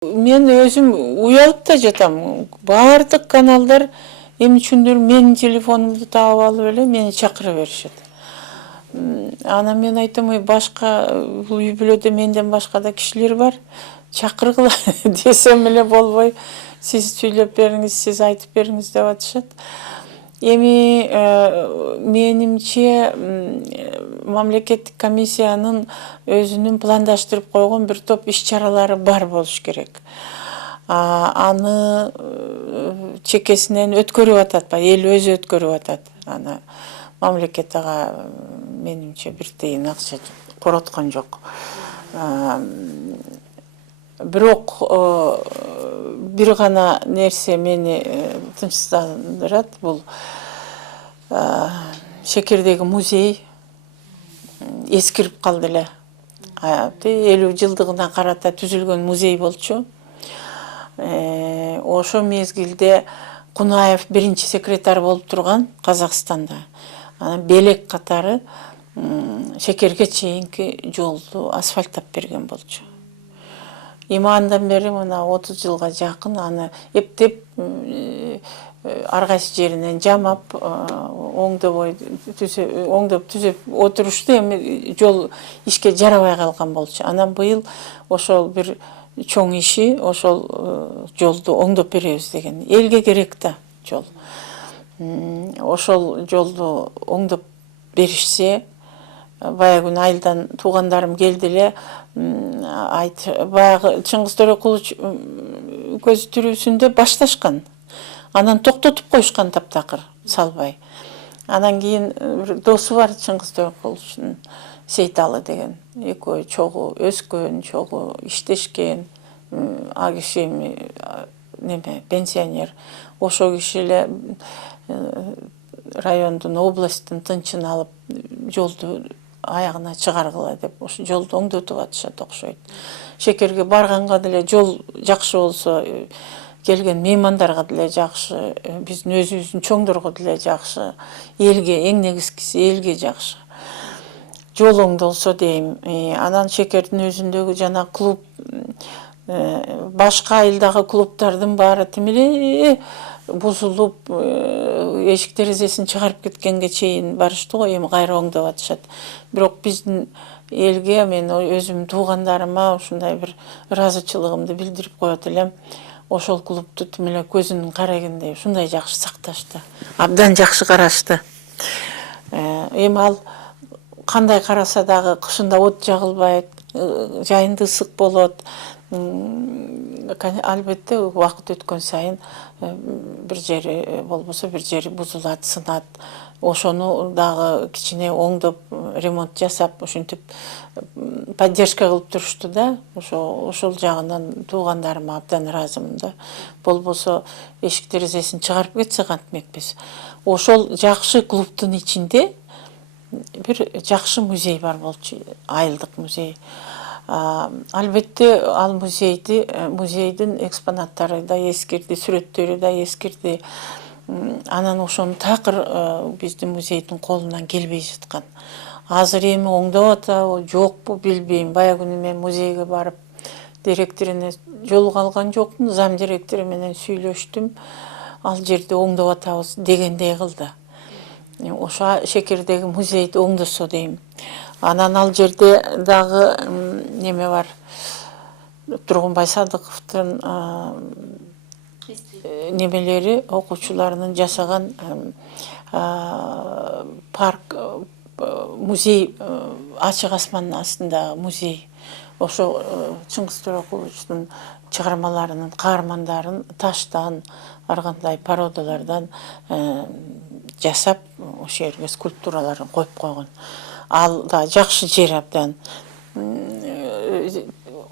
Мен өзüm уялып да жатам. Бардык каналдар эми үчүндür менин телефонумду таап алып эле мени чакыра беришет. Анан мен айтам, башка үй бүлөдө менден башка да кишилер бар. Чакыргыла десем эле болбой. Сиз сүйлөп бериңиз, сиз айтып бериңиз деп атышат. Эми менимче мамлекеттик комиссиянын өзүнүн пландаштырып койгон бир топ иш-чаралары бар болуш керек. Аны чекесинен өткөрүп атат, эл өзү өткөрүп атат. Аны мамлекет ага менимче бир тыйын акча короткон жок. Бирок бир гана нерсе мени тынчсыздандырат, бул Шекердеги музей эскирип калды эле. 50 жылдыгына карата түзүлгөн музей болчу. Ошо мезгилде Кунаев биринчи секретарь болуп турган Казакстанда. Анан белек катары Шекерге чейинки жолду асфальттап берген болчу. Эми андан бери мына 30 жылга жакын аны эптеп ар кайсы жеринен жамап, оңдоп түзөп отурушту. Эми жол ишке жарабай калган болчу. Анан быйыл ошол бир чоң иши, ошол жолду оңдоп беребиз деген. Элге керек да жол. Ошол жолду оңдоп беришсе, баягы күнү айылдан туугандарым келди эле, баягы Чыңгыз Төрөкулович көз тирүүсүндө башташкан. Анан токтотуп коюшкан таптакыр, салбай. Анан кийин бир досу бар Чыңгыз Төрөкуловичтин, Сейталы деген. Экөө чогуу өскөн, чогуу иштешкен. А киши пенсионер. Ошол киши эле райондун, областтын тынчын алып, жолду аягына чыгаргыла деп, ошо жолду оңдотуп атышат окшойт. Шекерге барганга деле жол жакшы болсо, келген меймандарга деле жакшы, биздин өзүбүздүн чоңдорго деле жакшы, элге, эң негизгиси элге жакшы. Жол оңдолсо дейм. Анан Шекердин өзүндөгү жана клуб, башка айылдагы клубтардын баары тим эле бузулуп, эшик терезесин чыгарып кеткенге чейин барышты го, эми кайра оңдоп атышат. Бирок биздин элге, мен өзүм туугандарыма ушундай бир ыраазычылыгымды билдирип коет элем. Ошол клубту тим эле көзүнүн карагендей ушундай жакшы сакташты. Абдан жакшы карашты. Эми ал кандай караса дагы кышында от жагылбайт, жайында ысык болот. Албетте убакыт өткөн сайын бир жери болбосо бир жери бузулат, сынат. Ошону дагы кичине оңдоп, ремонт жасап, ушинтип поддержка кылып турушту да. Ошол жагынан туугандарыма абдан ыраазымын да. Болбосо эшик терезесин чыгарып кетсе кантмекпиз. Ошол жакшы клубтун ичинде бир жакшы музей бар болчу, айылдык музей. Албетте ал музейдин экспонаттары да эскирди, сүрөттөрү да эскирди. Анан ошону такыр биздин музейдин колунан келбей жаткан. Азыр эми оңдоп атабы, жокпу билбейм. Баягы күнү мен музейге барып, директоруна жолуга алган жокмун, зам директору менен сүйлөштүм. Ал жерде оңдоп атабыз дегендей кылды. Ошо Шекердеги музейди оңдосо дейм. Анан ал жерде дагы неме бар. Тургунбай Садыковдун немелери, окуучуларынын жасаган парк, музей, ачык асмандын астындагы музей. Ошо Чыңгыз Төрөкуловичтин чыгармаларынын каармандарын таштан, ар кандай породалардан жасап, ошол жерге скульптураларын коюп койгон. Ал да жакшы жер абдан.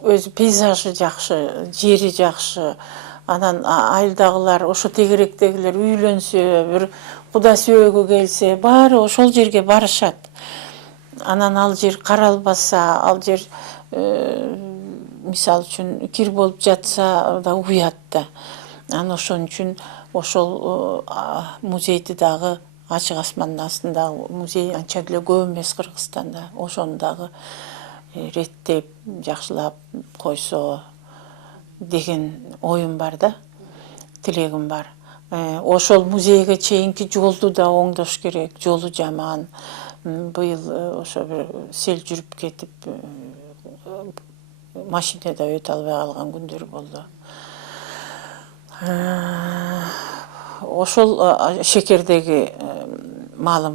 Өзү пейзажы жакшы, жери жакшы. Анан айылдагылар, ошо тегеректегилер үйлөнсө, бир куда сүйөөгө келсе, баары ошол жерге барышат. Анан ал жер каралбаса, ал жер мисалы үчүн кир болуп жатса да уят да. Анан ошон үчүн ошол музейди дагы, ачык асмандын астындагы музей анча деле көп эмес Кыргызстанда. Ошону дагы реттеп, жакшылап койсо, деген oyum бар да, тилегим бар. Ошол музейге чейинки жолду да оңдош керек, жолу жаман. Быйыл ошо бир сел жүрүп кетип, машинада өтө албай калган күндөр болду. Ошол шекердеги маалымат